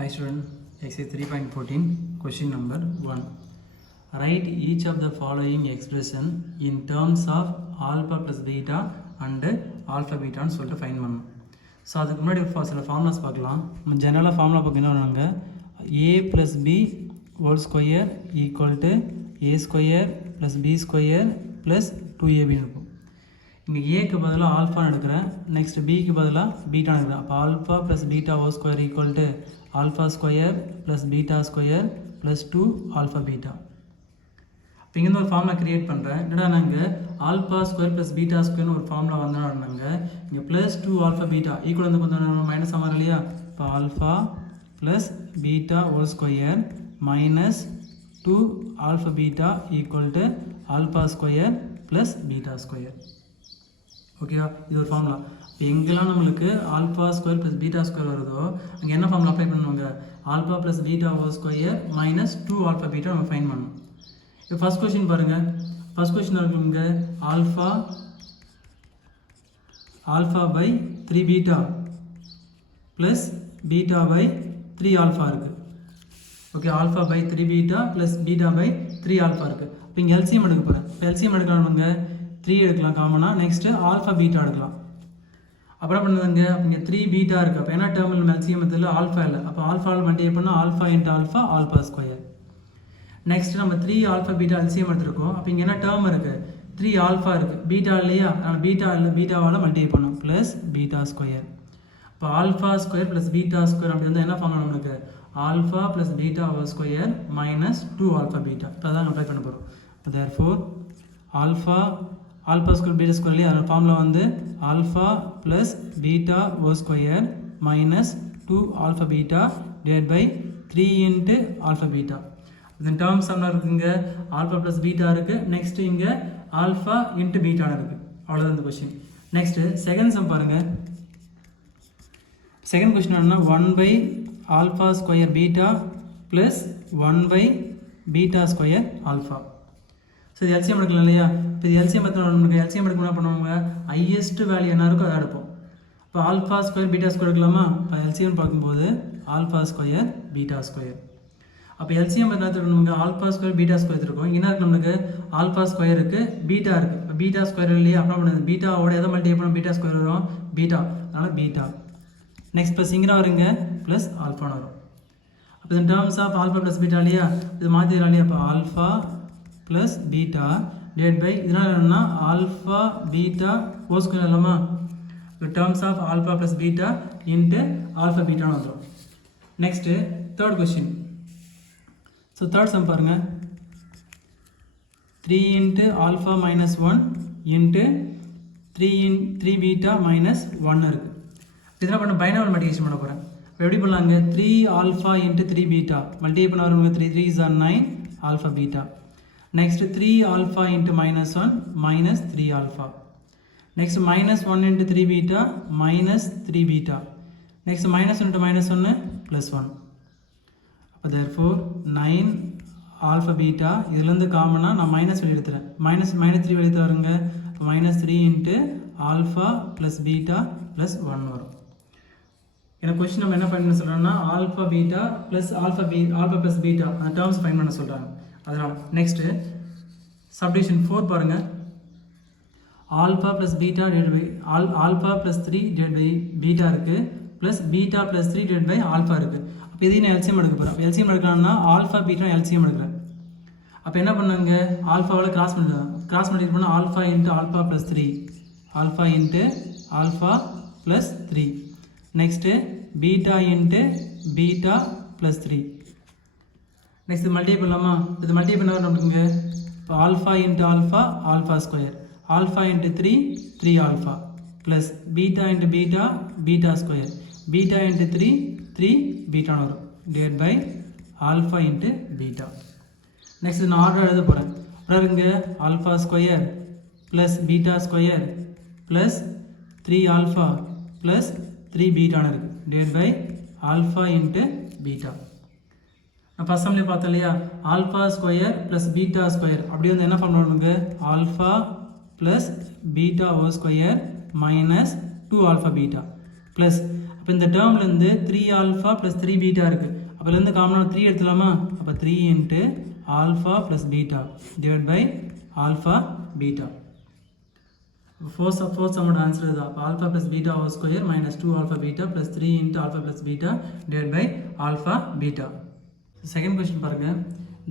Hi student, exercise 3.14, question number 1. Write each of the following expression in terms of alpha plus beta and alpha beta ன்னு சொல்லிட்டு fine பண்ணணும். So அதுக்கு முன்னாடி சில formulas பார்க்கலாம். நம்ம ஜெனரலாக ஃபார்முலா பார்க்க என்ன a plus b whole square equal to a square plus b square plus 2ab இருக்கும். இங்கே ஏக்கு பதிலாக ஆல்ஃபான்னு எடுக்கிறேன், நெக்ஸ்ட் பிக்கு பதிலாக பீட்டான்னு எடுக்கிறேன். அப்போ alpha plus beta whole square equal to alpha square plus beta square plus 2 alpha beta. இப்போ இங்கேருந்து ஒரு ஃபார்முலா க்ரியேட் பண்ணுறேன். என்னடா நாங்கள் ஆல்ஃபா ஸ்கொயர் ப்ளஸ் பீட்டா ஸ்கொயர்னு ஒரு ஃபார்முலா வந்தோம்னாங்க, இங்கே ப்ளஸ் 2 ஆல்ஃபா பீட்டா ஈக்குவல் வந்து கொஞ்சம் மைனஸ் ஆமாம் இல்லையா? இப்போ alpha plus beta whole square minus 2 alpha beta equal to alpha square plus beta square. ஓகேவா? இது ஒரு ஃபார்முலா. இப்போ எங்கெல்லாம் நம்மளுக்கு alpha square plus beta square வருதோ அங்கே என்ன ஃபார்முலா அப்ளை பண்ணுவாங்க? Alpha plus beta whole square minus 2 alpha beta நம்ம ஃபைன் பண்ணணும். இப்போ ஃபஸ்ட் கொஸ்டின் பாருங்கள். ஃபஸ்ட் கொஸ்டின் இருக்குங்க alpha by 3 beta plus beta by 3 alpha இருக்குது. Okay, alpha by 3 beta plus beta by 3 alpha இருக்குது. இப்போ இங்கே எல்சிஎம் எடுக்க போகிறேன். இப்போ எல்சிஎம் எடுக்கலாம்ங்க 3 எடுக்கலாம் காமனாக, நெக்ஸ்ட்டு ஆல்ஃபா பீட்டா எடுக்கலாம். அப்புறம் பண்ணுதுங்க இங்கே 3 பீட்டா இருக்குது. அப்போ என்ன டேர்மில் எல்சிஎம் இதில் ஆல்ஃபா இல்லை, அப்போ ஆல்ஃபாவில் மல்டிப்ளை பண்ணால் alpha into alpha alpha square. Next நம்ம 3 ஆல்ஃபா பீட்டா எல்சிஎம் எடுத்துருக்கோம். அப்போ இங்கே என்ன டேர்ம் இருக்குது? 3 ஆல்ஃபா இருக்குது, பீட்டா இல்லையா? அதனால் பீட்டா இல்லை, பீட்டாவால் மல்டிப்ளை பண்ணோம் ப்ளஸ் பீட்டா ஸ்கொயர். இப்போ alpha square plus beta square அப்படி வந்து என்ன பண்ணணும் நம்மளுக்கு? Alpha plus beta square minus 2 alpha beta. இப்போ அதான் அப்ளை பண்ண போகிறோம். இப்போ therefore alpha square beta square இல்லையா? அதோட ஃபார்முலா வந்து alpha plus beta whole square minus 2 alpha beta divide by 3 into alpha beta. இந்த டேர்ம்ஸ் என்ன இருக்குங்க? ஆல்ஃபா ப்ளஸ் பீட்டா இருக்குது, நெக்ஸ்ட்டு இங்கே ஆல்ஃபா இன்ட்டு பீட்டான்னு இருக்குது. அவ்வளோதான் இந்த கொஸ்டின். நெக்ஸ்ட்டு செகண்ட் சம் பாருங்கள். செகண்ட் கொஸ்டின் என்னன்னா 1 by alpha square beta plus 1 by beta square alpha. So இது எல்சிஎம் எடுக்கலாம் இல்லையா? இப்போ இது எல்சிஎம் நமக்கு எல்சிஎம் எடுக்க என்ன பண்ணுவாங்க? ஹையஸ்ட் வேல்யூ என்ன இருக்கோ அதை எடுப்போம். இப்போ ஆல்ஃபா ஸ்கொயர் பீட்டா ஸ்கொயர் எடுக்கலாமா? இப்போ எல்சிஎம் பார்க்கும்போது ஆல்ஃபா ஸ்கொயர் பீட்டா ஸ்கொயர். அப்போ எல்சிஎம் என்ன எடுக்கணுங்க? ஆல்ஃபா ஸ்கொயர் பீட்டா ஸ்கொயர் இருக்கும். என்ன இருக்கு நம்மளுக்கு? ஆல்ஃபா ஸ்கொயர் இருக்குது, பீட்டா இருக்குது. இப்போ பீட்டா ஸ்கொயர் இல்லையா? அப்புறம் பண்ணுது பீட்டாவோட எதை மல்டிப்ளை பண்ணோம்? பீட்டா ஸ்கொயர் வரும், பீட்டா, அதனால் பீட்டா. நெக்ஸ்ட் ப்ளஸ் இங்கே வருங்க ப்ளஸ் ஆல்ஃபான்னு வரும். அப்போ இந்த terms of alpha plus beta இல்லையா? இது மாற்றிடலாம் இல்லையா? இப்போ alpha plus beta divide by இதனால் என்னென்னா ஆல்ஃபா பீட்டா ஹோல் ஸ்கொயர் இல்லாமா? இப்போ terms of alpha plus beta into alpha பீட்டான்னு வந்துடும். Next third question. So third sum பாருங்கள். 3 into alpha minus 1 into 3 beta minus 1 இருக்குது. இதெல்லாம் பண்ண பைனாமல் மல்டிபிகேஷன் பண்ண போகிறேன். இப்போ எப்படி பண்ணலாங்க? 3 ஆல்ஃபா இன்ட்டு 3 பீட்டா மல்டிப்ளை பண்ண வருங்க. 3 3s are 9 alpha beta. Next 3 alpha into minus 1 minus 3 alpha. Next minus 1 into 3 beta minus 3 beta. Next minus 1 into minus 1 plus 1. Therefore 9 alpha beta இதிலிருந்து காமனாக நான் மைனஸ் வெளியே எடுத்துறேன். மைனஸ் 3 வெளியே தருங்க. Minus 3 into alpha plus beta plus 1 வரும். ஏன்னா question நம்ம என்ன பண்ண சொல்கிறோம்னா alpha beta plus alpha plus beta அந்த டேர்ம்ஸ் ஃபைன் பண்ண சொல்கிறாங்க. அதனால் நெக்ஸ்ட்டு சப்டிவிஷன் 4 பாருங்கள். Alpha plus beta divide by alpha plus 3 divide by beta இருக்குது, plus beta plus 3 divide by alpha இருக்குது. அப்போ இதையும் நான் எல்சிஎம் எடுக்க போகிறேன். எல்சிஎம் எடுக்கலாம்னா ஆல்ஃபா பீட்டா எல்சிஎம் எடுக்கிறேன். அப்போ என்ன பண்ணாங்க? ஆல்ஃபாவில் கிராஸ் பண்ணால் alpha into alpha plus 3 alpha into alpha plus 3. Next beta into beta plus 3. Next இது மல்டிப்ளை பண்ணலாமா? இது மல்டிப்ளை பண்ண நம்மளுக்குங்க. இப்போ alpha into alpha alpha square, alpha into 3 alpha plus beta into beta beta square, beta into 3 பீட்டான்னு வரும் divide by alpha into beta. Next நான் order எழுத போகிறேன். அப்புறம் alpha square plus beta square plus 3 alpha plus 3 பீட்டான்னு இருக்குது divide by alpha into beta. First சம்லேயே பார்த்தோம் இல்லையா? Alpha square plus beta square அப்படி வந்து என்ன பண்ணணுங்க? Alpha plus beta whole square minus 2 alpha beta plus அப்போ அப்போ இந்த டேர்ம்லேருந்து 3 ஆல்ஃபா ப்ளஸ் 3 பீட்டா இருக்குது. அப்போலேருந்து காமனாக 3 எடுத்துலாமா? அப்போ 3 into alpha plus beta divide by alpha beta. Fourth சம்மோட ஆன்சர் இதுதான். அப்போ alpha plus beta whole square minus 2 alpha beta plus 3 into alpha plus beta divide by alpha beta. Second question பாருங்கள்.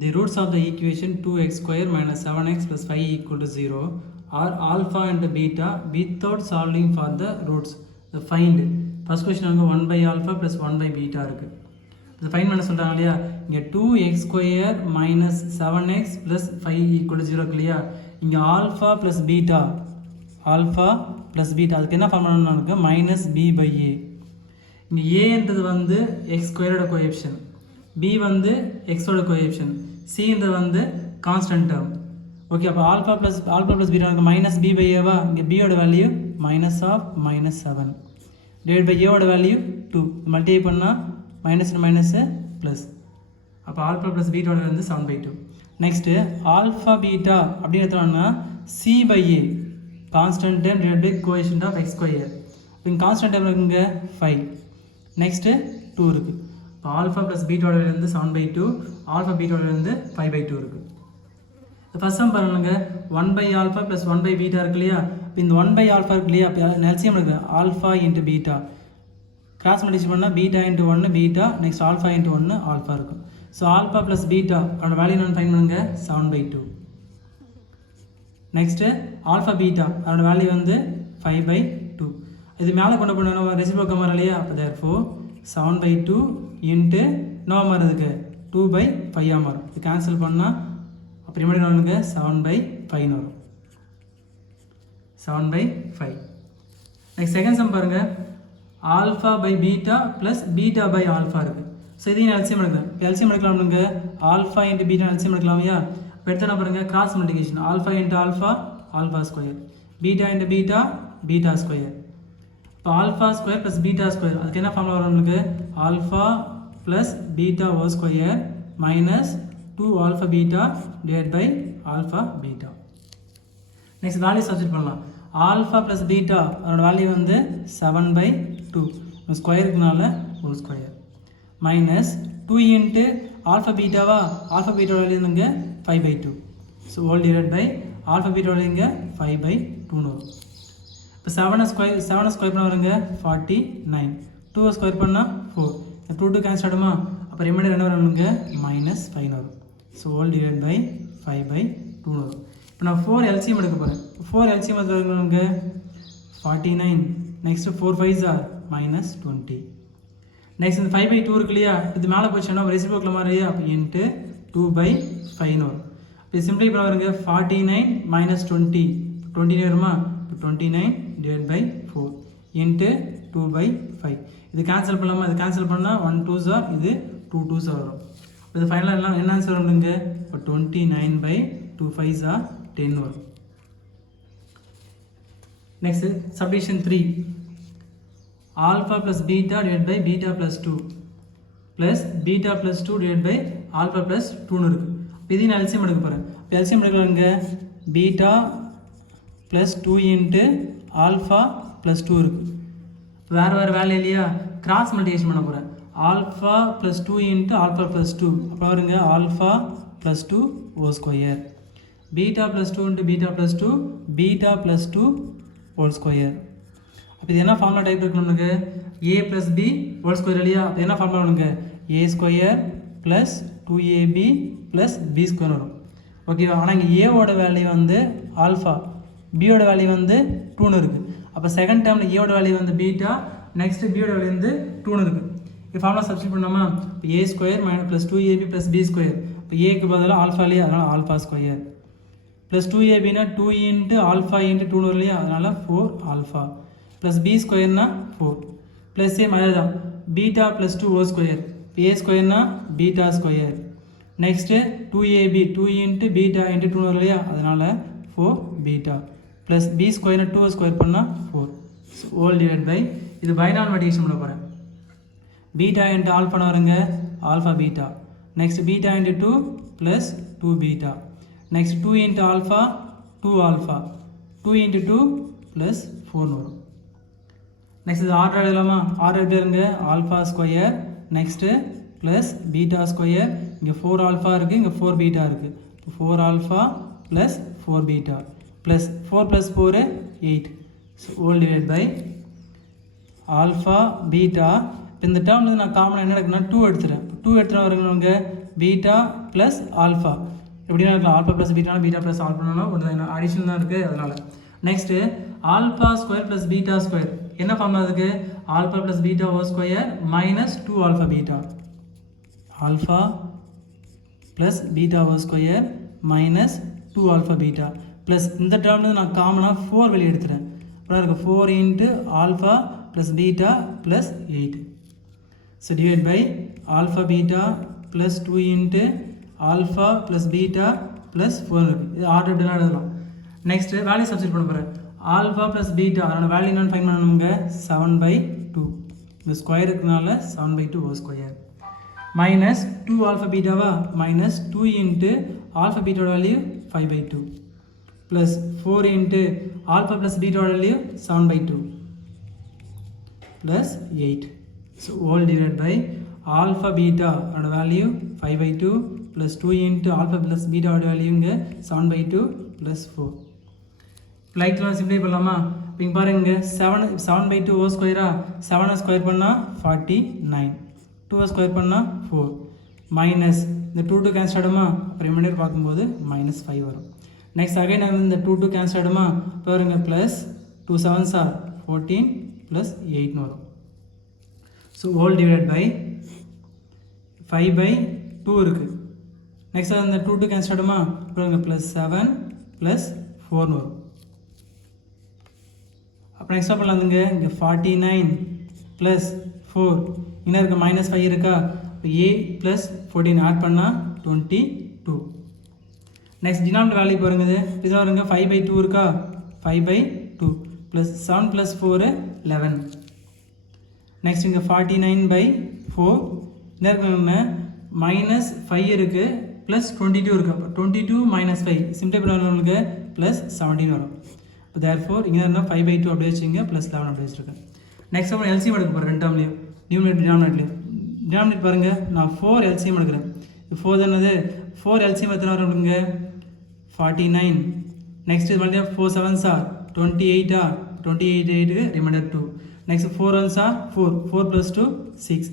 The roots of the equation 2x square minus 7x plus 5 equal to 0 are alpha and beta without solving for the roots. To find first question வந்து 1 by alpha plus 1 by beta இருக்குது. இது find பண்ண சொல்கிறாங்க இல்லையா? இங்கே 2x square minus 7x plus 5 equal to 0 இருக்கு இல்லையா? இங்கே ஆல்ஃபா ப்ளஸ் பீட்டா அதுக்கு என்ன ஃபார்ம் பண்ணணும்னா மைனஸ் பி பை ஏ. இங்கே ஏன்றது வந்து எக்ஸ் ஸ்கொயரோட கோஎஃபிஷியன், பி வந்து எக்ஸோட கோஎஃபிஷியன், சின்றது வந்து கான்ஸ்டன்ட் டேர்ம். ஓகே, அப்போ alpha plus beta minus B by ஏவா? இங்கே பியோட value minus of minus 7 divide by ஏவோட வேல்யூ 2 மல்டிப்ளை பண்ணால் மைனஸ் ப்ளஸ். அப்போ ஆல்ஃபா ப்ளஸ் பீட்டாவோட வந்து 7/2. நெக்ஸ்ட்டு ஆல்ஃபா பீட்டா அப்படின்னு எடுத்தோம்னா C by A constant term divide by coefficient of X square. இங்கே கான்ஸ்டன்ட் டேர்ம் இருக்குங்க 5. நெக்ஸ்ட்டு 2 இருக்குது. இப்போ ஆல்ஃபா ப்ளஸ் பீட்டாவோட வந்து 7/2, ஆல்ஃபா பீட்டாவோட வந்து 5/2 இருக்குது. ஃபர்ஸ்ட் சம் பாருங்க, 1 by alpha plus 1 by beta இருக்கு இல்லையா? இப்போ இந்த 1 பை ஆல்ஃபா இருக்கு இல்லையா? அப்போ எல்சிஎம் இருக்குது alpha into beta. Cross multiply பண்ணால் beta into 1 beta, next alpha into 1 alpha இருக்கும். ஸோ ஆல்ஃபா ப்ளஸ் பீட்டா அதோட வேல்யூ நான் ஃபைண்ட் பண்ணுங்க 7/2. நெக்ஸ்ட்டு ஆல்ஃபா பீட்டா அதோட வேல்யூ வந்து 5/2. இது மேலே கொண்டு போன ரெசிப்ரோக்கல் மாறும் இல்லையா? அப்போ தேர்ஃபோர் 7/2 இன்ட்டு நோ மாறுறதுக்கு 2/5 மாறும். இது கேன்சல் பண்ணால் அப்போ எப்படி வருங்க 7/5 வரும். 7/5. நெக்ஸ்ட் செகண்ட் சம் பாருங்கள். Alpha by beta plus beta by alpha இருக்குது. ஸோ இதையும் எல்சிஎம் எடுக்கலாம். எல்சிஎம் எடுக்கலாம்னுங்க ஆல்ஃபா இன்ட்டு பீட்டா எல்சிஎம் எடுக்கலாமையா? இப்போ எடுத்து என்ன பாருங்கள், cross multiplication alpha into alpha square, beta into beta square. இப்போ alpha square plus beta square அதுக்கு என்ன ஃபார்முலா வரும் நம்மளுக்கு? Alpha plus beta whole square minus 2 alpha beta divide by alpha beta. Next value substitute பண்ணலாம். Alpha plus beta அதோட value வந்து 7/2 ஸ்கொயருக்குனால whole square minus 2 into alpha பீட்டாவா? ஆல்ஃபா பீட்டோட வேல்யூ இங்கே 5/2. So whole divide by alpha பீட்டோட இங்கே 5/2 வரும். இப்போ 7 ஸ்கொயர் பண்ண வருங்க 49, 2 ஸ்கொயர் பண்ணால் 4, 2 கேன்சல் ஆகிடுமா? அப்போ ரிமைண்டர் என்ன வருங்க -5 வரும். ஸோ ஹோல் டிவைட் பை 5/2 வரும். இப்போ நான் 4 எல்சிஎம் எடுக்க போகிறேன். 4 எல்சிஎம் எடுக்கிறவங்க 49, நெக்ஸ்ட்டு 4 5s are -20. நெக்ஸ்ட் இந்த 5/2 இருக்கு இல்லையா? இது மேலே போச்சுன்னா ரெசிப்ரோக்கல் மாதிரியா? அப்போ இன்ட்டு 2/5 வரும். இப்போ சிம்பிளை பண்ண வருங்க 49 - 20 29 வருமா? இப்போ 29 டிவைட் பை 4 இன்ட்டு 2/5. இது கேன்சல் பண்ணலாமா? இது கேன்சல் பண்ணால் 1 2s are, இது 2 2s வரும். இது ஃபைனலாக எல்லாம் என்ன ஆன்சர் வருங்க? இப்போ 29/2 5s are 10 வரும். Next subdivision 3 alpha plus beta divide by beta plus 2 plus beta plus 2 divide by alpha plus 2ன்னு இருக்குது. இப்போ இதையும் நான் எல்சிஎம் எடுக்க போகிறேன். இப்போ எல்சிஎம் எடுக்கலாங்க beta plus 2 into alpha plus 2 இருக்குது. வேறு வேல்யூ இல்லையா? கிராஸ் மல்டிப்ளிகேஷன் பண்ண போகிறேன். Alpha plus 2 into alpha plus 2 அப்போ வருங்க alpha plus 2 whole square, beta plus 2 into beta plus 2 beta plus 2 whole square. அப்போ இது என்ன ஃபார்முலா டைப் இருக்கு நமக்கு? A plus B whole square இல்லையா? அப்போ என்ன ஃபார்முலா வருங்க? A square plus 2ab plus B square வரும். ஓகேவா? ஆனால் இங்கே ஏவோட வேல்யூ வந்து ஆல்ஃபா, பியோட வேல்யூ வந்து 2ன்னு இருக்குது. அப்போ செகண்ட் டேர்மில் ஏவோட வேல்யூ வந்து பீட்டா, நெக்ஸ்ட்டு பியோட வேல்யூ வந்து 2ன்னு இருக்குது. இப்போ ஃபார்முலா சப்ஸ்டிட் பண்ணோமா? இப்போ a square plus 2ab plus B square. இப்போ ஏக்கு பதிலாக ஆல்ஃபா இல்லையா? அதனால் ஆல்ஃபா ஸ்கொயர் ப்ளஸ் 2abனா 2 இன்ட்டு ஆல்ஃபா இன்ட்டு 2 வரும் இல்லையா? அதனால் 4 ஆல்ஃபா ப்ளஸ் பி ஸ்கொயர்னா 4 ப்ளஸ் சேம் அதே தான் beta plus 2 whole square. A ஸ்கொயர்னா beta square, next 2ab 2 into beta into 2 வரும் இல்லையா? அதனால் 4 பீட்டா ப்ளஸ் பி ஸ்கொயர்னா 2 ஸ்கொயர் பண்ணால் 4 ஹோல் டிவைட் பை இது பைனாமியல் மல்டிப்ளிகேஷன் பண்ண போகிறேன். பீட்டா இன்ட்டு ஆல்ஃபான வருங்க alpha beta, next beta into 2 plus 2 beta, next 2 into alpha 2 alpha 2 into 2 plus 4 வரும். நெக்ஸ்ட் இது ஆர்டர் எழுதலாமா? ஆர்டர் எப்படி இருங்க? Alpha square next plus beta square, இங்கே 4 ஆல்ஃபா இருக்குது, இங்கே 4 பீட்டா இருக்குது. 4 alpha plus 4 beta plus 4 + 4 8. So whole divide by alpha beta. இப்போ இந்த டேர்ம் வந்து நான் காமனாக என்ன எடுக்கணும்னா 2 எடுத்துகிறேன். 2 எடுத்துகிட்டு வருங்க பீட்டா ப்ளஸ் ஆல்ஃபா. எப்படின்னா இருக்கலாம் ஆல்ஃபா ப்ளஸ் பீட்டானா பீட்டா ப்ளஸ் ஆல்ஃபானா ஒன்று அடிஷன் தான் இருக்குது அதனால். Next alpha square plus beta square என்ன ஃபார்முலா இருக்குது? Alpha plus beta whole square minus 2 alpha beta. Alpha plus beta whole square minus 2 alpha beta plus இந்த டேர்ம்ல நான் காமனாக 4 வெளியே எடுத்துகிறேன். அப்புறம் இருக்குது 4 × alpha plus beta plus 8. So divide by alpha beta plus 2 × alpha plus beta plus 4 இருக்குது. இது order எப்படிலாம் எழுதலாம். நெக்ஸ்ட்டு வேல்யூ சப்ஸ்டிட் பண்ண போகிறேன். ஆல்ஃபா ப்ளஸ் பீட்டா அதோட வேல்யூ என்னென்னு ஃபைன் பண்ணணுங்க? 7/2. இந்த ஸ்கொயர் இருக்கிறதுனால 7/2 ஹோல் ஸ்கொயர் மைனஸ் 2 ஆல்ஃபா பீட்டாவா மைனஸ் 2 × ஆல்ஃபா பீட்டாவோட வேல்யூ 5/2 ப்ளஸ் 4 × ஆல்ஃபா ப்ளஸ் பீட்டாவோட value 7/2 plus 8. So whole divide by alpha beta அதோட வேல்யூ 5/2 ப்ளஸ் 2 × ஆல்ஃபா ப்ளஸ் பீட்டாவோட வேல்யூங்க 7/2 ப்ளஸ் 4. லைக்லாம் சிம்ப்ளை பண்ணலாமா? இப்போ இங்கே பாருங்க 7/2 ஹோல் ஸ்கொயரா 7 ஸ்கொயர் பண்ணால் 49, 2 ஸ்கொயர் பண்ணால் 4 மைனஸ் இந்த 2 கேன்சல் ஆகிடுமா? அப்புறம் ரிமைண்டர் பார்க்கும்போது -5 வரும். நெக்ஸ்ட் அகைன் இந்த 2 கேன்சல் ஆகிடுமா? இப்போ வருங்க ப்ளஸ் 2 7s are 14 ப்ளஸ் 8 வரும். ஸோ ஹோல் டிவைட் பை 5/2 இருக்குது. நெக்ஸ்ட் அந்த 2 கேன்சல் ஆகிடுமா? இப்போ வருங்க ப்ளஸ் 7 ப்ளஸ் 4 வரும். அப்புறம் நெக்ஸ்ட் பண்ணலாதுங்க இங்கே 49 ப்ளஸ் 4 இன்னும் இருக்குது -5 இருக்கா? இப்போ 8 ப்ளஸ் 14 ஆட் பண்ணால் 22. நெக்ஸ்ட் டினாமினேட்டர் வேல்யூ பாருங்க இதில் வருங்க 5/2 இருக்கா? 5/2 ப்ளஸ் 7 ப்ளஸ் 4 11. நெக்ஸ்ட் இங்கே 49/4 என்ன இருக்குங்க -5 இருக்குது ப்ளஸ் 22 இருக்குது. அப்போ 22 - 5 சிம்ப்ளை பண்ணவங்களுக்கு ப்ளஸ் 17 வரும். இப்போ தேர்ஃபோர் இங்கே இருந்தால் 5/2 அப்படியே வச்சுங்க ப்ளஸ் 11 அப்படியே வச்சுருக்கேன். நெக்ஸ்ட் அப்புறம் எல்சிஎம் எடுக்க போகிறேன். ரெண்டாம்லேயும் நியூமரேட்டர் டினாமினேட்டர்லையும். டினாமினேட்டர் பாருங்கள் நான் 4 எல்சிஎம் எடுக்கிறேன். 4 தானது 4 எல்சிஎம் எத்தனை வருங்க? 49. நெக்ஸ்ட் இது மறுபடியும் 4 7s are 28 28 reminder 2. Next 4 1s are 4 + 2 6.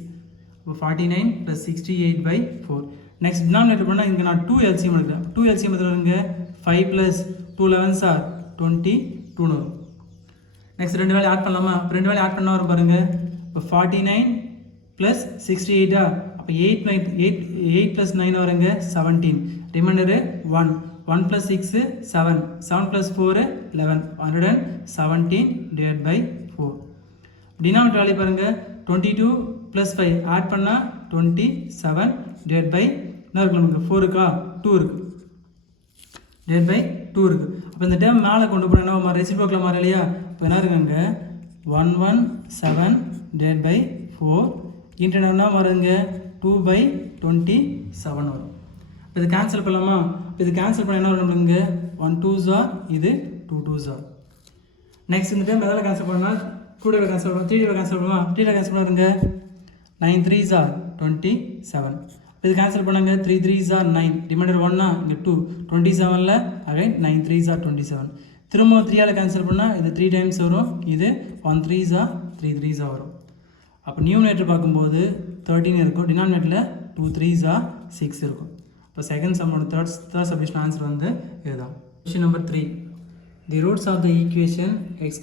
இப்போ 49 + 68/4. நெக்ஸ்ட் டினாமினேட்டர் பண்ணால் இங்கே நான் 2 எல்சிஎம் எடுக்கிறேன். 2 எல்சிஎம் எத்தனை வருங்க? 5 + 2 11s are 22 வரும். நெக்ஸ்ட் 2 வேல்யூ ஆட் பண்ணலாமா? 2 வேல்யூ ஆட் பண்ண வரும் பாருங்கள். இப்போ 49 + 68 அப்போ 8 + 9 வருங்க 17. ரிமைண்டரு 1 + 6 7 7 + 4 11 117 / 4. டினாமினேட்டர் வேல்யூ பாருங்கள் 22 + 5 ஆட் பண்ணால் 27 / என்ன இருக்குது நமக்கு 4 இருக்கா? 2 இருக்குது /2 இருக்குது. அப்போ இந்த டேம் மேலே கொண்டு போனால் என்ன ரெசிப்ரோக்கில் மாற இல்லையா? இப்போ என்ன இருக்குங்க 117 /4 என்ன வருங்க 2/27 வரும். இப்போ இது கேன்சல் பண்ணலாமா? இப்போ இது கேன்சல் பண்ண என்ன வரும் நம்மளுங்க 1 2s are இது 2 2s are. நெக்ஸ்ட் இந்த டைம் எதில் கேன்சல் பண்ணால் 2 கேன்சல் பண்ணலாம் 3 கேன்சல் பண்ணலாம் 3 கேன்சல் பண்ணுங்க 9 3s are 27. இது கேன்சல் பண்ணாங்க 3 3s are 9 ரிமைண்டர் 1 இங்கே 2 27ல் அகைன் 9 3s are 27. திரும்ப 3ஆல் கேன்சல் பண்ணால் இது 3 டைம்ஸ் வரும். இது 1 3s are 3 3s வரும். அப்போ நியூமரேட்டர் பார்க்கும்போது 13 இருக்கும். டினாமினேட்டரில் 2 3s are 6 இருக்கும். இப்போ செகண்ட் சம்மோட தேர்ட் சப்டிஷன் ஆன்சர் வந்து இதுதான். Question number 3. The roots of the equation x²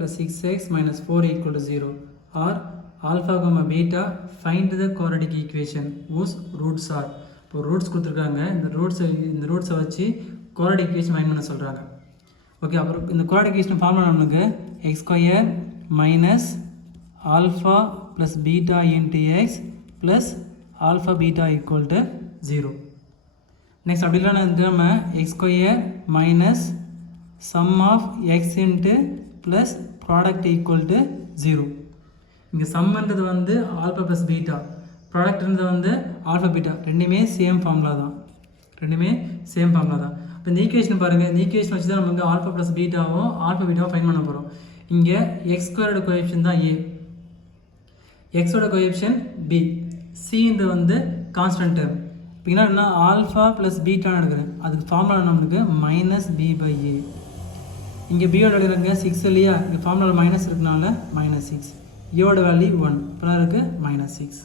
+ 6x - 4 = 0 are alpha, beta find the quadratic equation whose roots are. இப்போ ரூட்ஸ் கொடுத்துருக்காங்க. இந்த ரூட்ஸை வச்சு குவாட்ரடிக் ஈக்குவேஷன் ஃபைண்ட் பண்ண சொல்கிறாங்க. ஓகே, அப்புறம் இந்த குவாட்ரடிக் ஈக்குவேஷன் ஃபார்முலா நம்மளுக்கு x² - alpha + beta × x + alpha beta = 0. Next அப்படி இல்லைனா நம்ம x² - sum of x + product = 0. இங்கே சம்ன்றது வந்து ஆல்ஃபா ப்ளஸ் பீட்டா, ப்ராடக்ட்ன்றது வந்து ஆல்ஃபா பீட்டா, ரெண்டுமே சேம் ஃபார்முலா தான். இப்போ இந்த ஈக்குவேஷன் பாருங்கள். இந்த ஈக்குவேஷன் வச்சு தான் நம்ம வந்து ஆல்ஃபா ப்ளஸ் பீட்டாவும் ஆல்ஃபா பீட்டாவும் ஃபைன் பண்ண போகிறோம். இங்கே எக்ஸ் ஸ்கொயரோட கோஎஃபிஷியன்ட் தான் ஏ, எக்ஸோட கோஎஃபிஷியன்ட் பி, சின்றது வந்து கான்ஸ்டன்ட் டேர்ம். இப்போ என்ன ஆல்ஃபா ப்ளஸ் பீட்டான்னு எடுக்கிறேன், அதுக்கு ஃபார்முலா நம்மளுக்கு மைனஸ் பி பை ஏ. இங்கே பியோட எடுக்கிறங்க 6 இல்லையா, இங்கே ஃபார்முலாவில் மைனஸ் இருக்கனால -6, ஏவோட வேல்யூ 1, அப்புறம் இருக்குது -6.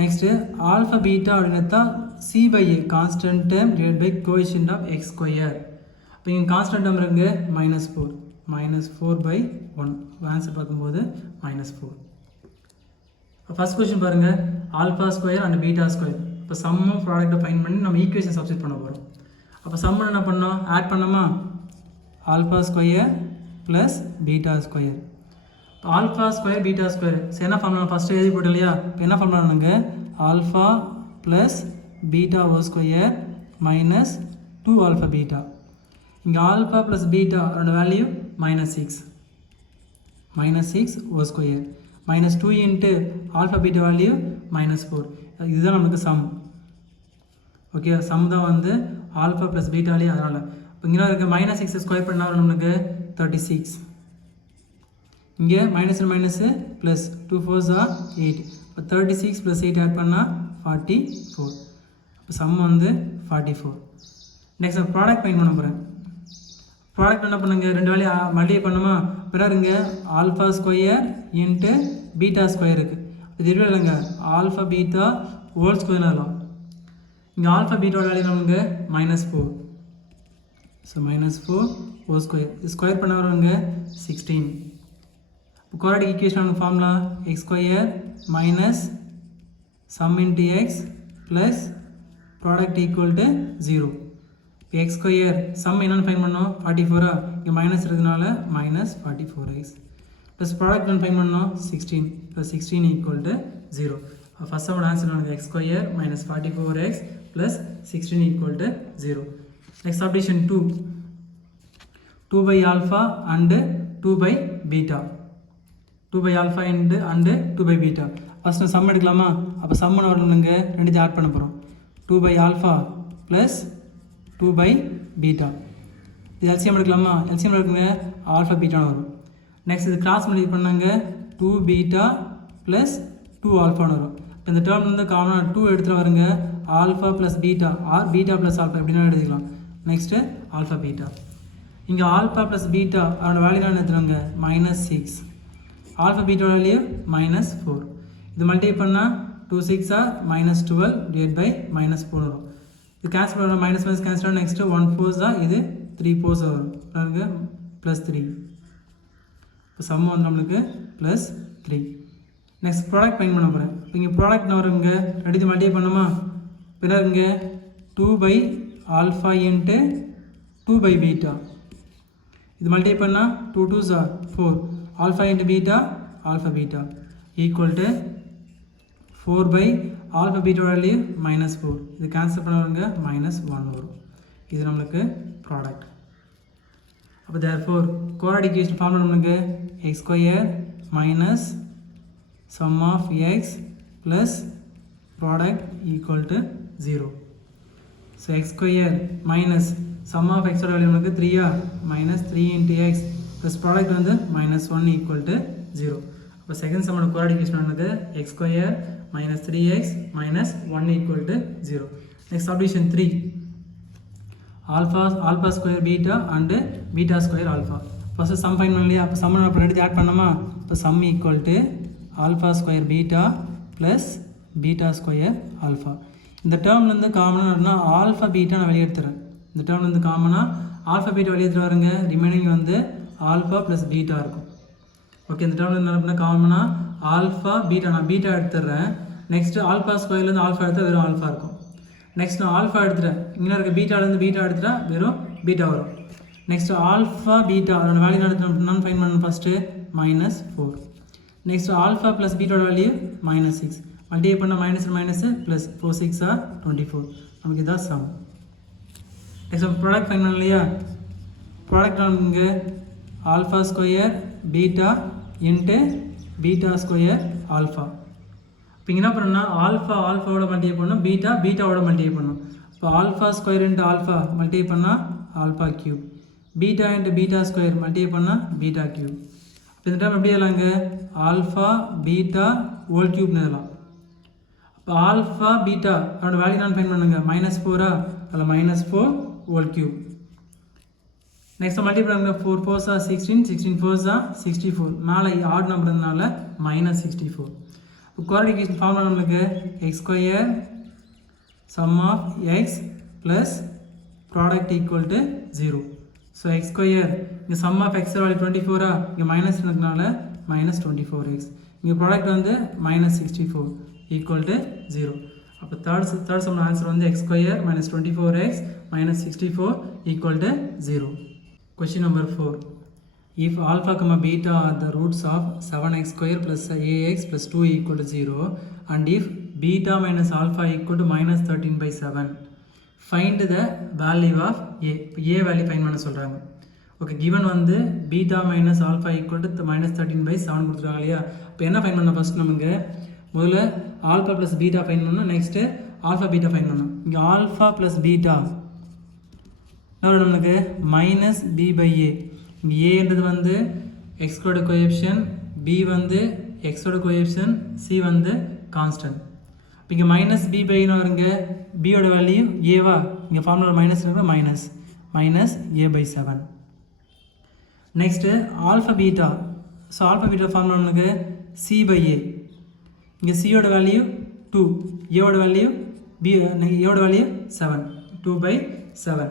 நெக்ஸ்ட்டு ஆல்ஃபா பீட்டா அப்படின்னா C by A constant term divide by coefficient of X square. இப்போ இங்கே கான்ஸ்டன்ட் டேர்ம் இருக்கு -4 பை 1, ஆன்சர் பார்க்கும்போது -4. ஃபர்ஸ்ட் கொஸ்டின் பாருங்கள், alpha square and beta square. இப்போ சம்மும் ப்ராடக்ட்டை ஃபைன் பண்ணி நம்ம ஈக்குவேஷன் சப்ஸ்டிட் பண்ண போகிறோம். அப்போ சம்மு என்ன பண்ணோம், ஆட் பண்ணோமா, alpha square plus beta square. Alpha square beta square என்ன ஃபார்முலா ஃபஸ்ட்டு எழுதி போட்டோம் இல்லையா, இப்போ என்ன ஃபார்முலாங்க, alpha plus beta whole square minus 2 alpha beta. இங்கே ஆல்ஃபா ப்ளஸ் பீட்டா அதோட value -6 whole square -2 into alpha beta value -4. இதுதான் நமக்கு சம். ஓகே, சம் தான் வந்து ஆல்ஃபா ப்ளஸ் பீட்டாலே, அதனால் இப்போ இங்கே இருக்க -6 ஸ்கொயர் பண்ணால் வரும் நம்மளுக்கு 36. இங்கே மைனஸு ப்ளஸ் 2 4s are 8. இப்போ 36 + 8 ஆட் பண்ணால் 44. இப்போ சம் வந்து 44. நெக்ஸ்ட் நான் ப்ராடக்ட் ஃபைண்ட் பண்ண போகிறேன். ப்ராடக்ட் என்ன பண்ணுங்க, ரெண்டு வேலையை மல்டிப்ளை பண்ணுமா, பிறகுங்க alpha square into beta square இருக்குது, இது இருக்கா இல்லைங்க, ஆல்ஃபா பீட்டா ஹோல் ஸ்கொயர் ஆகலாம். இங்கே ஆல்ஃபா பீட்டோட வேல்யூ நமக்கு -4, ஸோ -4 ஹோல் ஸ்கொயர், ஸ்கொயர் பண்ண வரவங்க 16. இப்போ quadratic equation formula X square minus some into X plus product equal to 0. இப்போ எக்ஸ் ஸ்கொயர் சம் என்னென்னு ஃபைன் பண்ணோம் 44, இங்கே மைனஸ் இருக்கிறதுனால -44x ப்ளஸ் ப்ராடக்ட் ஒன்று ஃபைன் பண்ணோம் 16 + 16 ஈக்குவல் டு 0. ஃபர்ஸ்ட் சம்மோட ஆன்சர் நமக்கு X square -44x plus 16 equal to 0. Next submission 2 by alpha and 2 by beta, 2 by alpha and 2 by beta. First some எடுக்கலாமா, அப்போ சம்மனை வரணுங்க ரெண்டு ஆட் பண்ண போகிறோம், 2 by alpha plus 2 by beta. இது LCM எடுக்கலாமா, LCM எடுக்குங்க alpha பீட்டான்னு வரும். நெக்ஸ்ட் இது கிராஸ் மல்டிப்ளை பண்ணாங்க 2 beta ப்ளஸ் 2 ஆல்ஃபான்னு வரும். இப்போ இந்த டேர்ம் வந்து காமனாக 2 எடுத்துகிட்டு வருங்க, alpha plus beta or beta plus alpha எப்படின்னா எடுத்துக்கலாம். நெக்ஸ்ட்டு ஆல்ஃபா பீட்டா, இங்கே ஆல்ஃபா ப்ளஸ் பீட்டா அதோட வேல்யூ என்ன எடுத்துருவாங்க -6, ஆல்ஃபா பீட்டா வேல்யூ -4. இது மல்டிப்ளை பண்ணால் 2 6 are -12 டிவைட் பை -4 வரும். இது கேன்சல் பண்ண மைனஸ் கேன்சல், நெக்ஸ்ட்டு 1 4s தான், இது 3 4s வரும், பாருங்க +3. இப்போ சம் வந்து நம்மளுக்கு +3. நெக்ஸ்ட் ப்ராடக்ட் ஃபைண்ட் பண்ண போகிறேன். இப்போ இங்கே ப்ராடக்ட் வருங்க ரெண்டு மல்டிப்ளை பண்ணுமா, பிறகு இங்கே 2 by alpha into 2 by beta, இது மல்டிப்ளை பண்ணால் 2 2s are 4, alpha into beta alpha beta equal to 4 by alpha beta value -4, இது கேன்சல் பண்ணுவாங்க -1 வரும். இது நம்மளுக்கு ப்ராடக்ட். அப்போ தேர்ஃபோர் குவாட்ரேட்டிக் ஈக்குவேஷன் ஃபார்முலா நம்மளுக்கு X square minus sum of X plus product equal to 0. So X square minus sum of எக்ஸோட value நமக்கு 3 -3 into X plus product வந்து -1 ஈக்குவல் டு 0. அப்போ செகண்ட் சம்மோட குவாட்ரேட்டிக் ஈக்குவேஷன் வந்து X square -3x -1 equal to 0. Next submission 3, alpha square beta and beta square alpha. First some fine பண்ணலையா, அப்போ some நம்ம ரெண்டு add பண்ணோமா, இப்போ some equal to alpha square beta plus beta square alpha. இந்த டேர்ம்லேருந்து காமனாக alpha beta நான் வெளியே எடுத்துறேன். இந்த டேர்ம்லேருந்து காமனாக ஆல்ஃபா பீட்டா வெளியே எடுத்துகிட்டு வருங்க, ரிமைனிங் வந்து ஆல்ஃபா ப்ளஸ் பீட்டா இருக்கும். ஓகே, இந்த டேர்ம்லேருந்து என்ன பண்ணால் காமனாக ஆல்ஃபா பீட்டா நான் பீட்டா எடுத்துடுறேன். நெக்ஸ்ட்டு ஆல்ஃபா ஸ்கொயர்லேருந்து ஆல்ஃபா எடுத்தால் வெறும் ஆல்ஃபா இருக்கும். நெக்ஸ்ட் நான் ஆல்ஃபா எடுத்துகிறேன், இங்கே இருக்க பீட்டாலேருந்து பீட்டா எடுத்துட்டா வெறும் பீட்டா வரும். நெக்ஸ்ட்டு ஆல்ஃபா பீட்டா அதோட வேல்யூ எடுத்து ஃபைன் பண்ணணும் ஃபஸ்ட்டு -4. நெக்ஸ்ட் ஆல்ஃபா ப்ளஸ் பீட்டோட வேல்யூ -6, மல்டிப்ளை பண்ண மைனஸ் ப்ளஸ் 4 6 are 24. நமக்கு இதான் சம். நெக்ஸ்ட் ப்ராடக்ட் ஃபைன் பண்ண இல்லையா, ப்ராடக்ட் இங்கே alpha square beta into beta square alpha. இப்போ இங்கே என்ன பண்ணணும்னா ஆல்ஃபாவோட மல்டிப்ளை பண்ணணும், பீட்டாவோட மல்டிப்ளை பண்ணணும். இப்போ alpha square into alpha multiply பண்ணால் alpha cube beta into beta square multiply பண்ணால் பீட்டா கியூப். இப்போ இந்த டைம் எப்படி எழுதலாங்க? ஆல்ஃபா பீட்டா ஹோல் கியூப்னு எழுதலாம். இப்போ ஆல்ஃபா பீட்டா அதோட வேல்யூ நான் ஃபைண்ட் பண்ணுங்க. -4 அதில் -4 ஹோல் கியூப். நெக்ஸ்ட் மல்டிப்ளை பண்ணுங்க. 4 4s are 16, 16 4s are 64. மேலே ஆட் நம்பர்னால -64. இப்போ குவாட்ரேட்டிக் ஈக்குவேஷன் ஃபார்முலா நம்மளுக்கு x² sum of x plus product equal to 0. So x² இங்கே sum of x வேல்யூ 24 இங்கே மைனஸ் இருக்கிறதுனால -24x. இங்கே ப்ராடக்ட் வந்து -64 ஈக்குவல் டு 0. அப்போ தேர்ட் சம் ஆன்சர் வந்து x² -24x -64 equal to 0. Question number 4. If alpha comma beta are the roots of 7x² plus ax plus 2 equal to 0 and if beta minus alpha equal to -13/7, find the value of a. a value find பண்ண சொல்கிறாங்க. Okay, given வந்து beta minus alpha equal to -13/7 கொடுத்துருக்காங்க இல்லையா? இப்போ என்ன fine பண்ண first நமக்கு முதல்ல ஆல்ஃபா ப்ளஸ் பீட்டா ஃபைன் பண்ணணும். நெக்ஸ்ட்டு ஆல்ஃபா பீட்டா ஃபைன் பண்ணணும். இங்கே ஆல்ஃபா ப்ளஸ் பீட்டா நம்மளுக்கு -b/a. இங்கே ஏன்றது வந்து எக்ஸோட கோஎஃபிஷியன்ட், b வந்து எக்ஸோட கோஎஃபிஷியன்ட், c வந்து கான்ஸ்டன்ட். இப்போ இங்கே -b/a வருங்க. பியோட வேல்யூ ஏவா, இங்கே ஃபார்முலா மைனஸ் இருக்கிற -a/7. Next alpha beta. So alpha beta formula நம்மளுக்கு c/a. இங்கே சியோட வேல்யூ 2, ஏவோட வேல்யூ ஏவோட வேல்யூ 7, 2/7.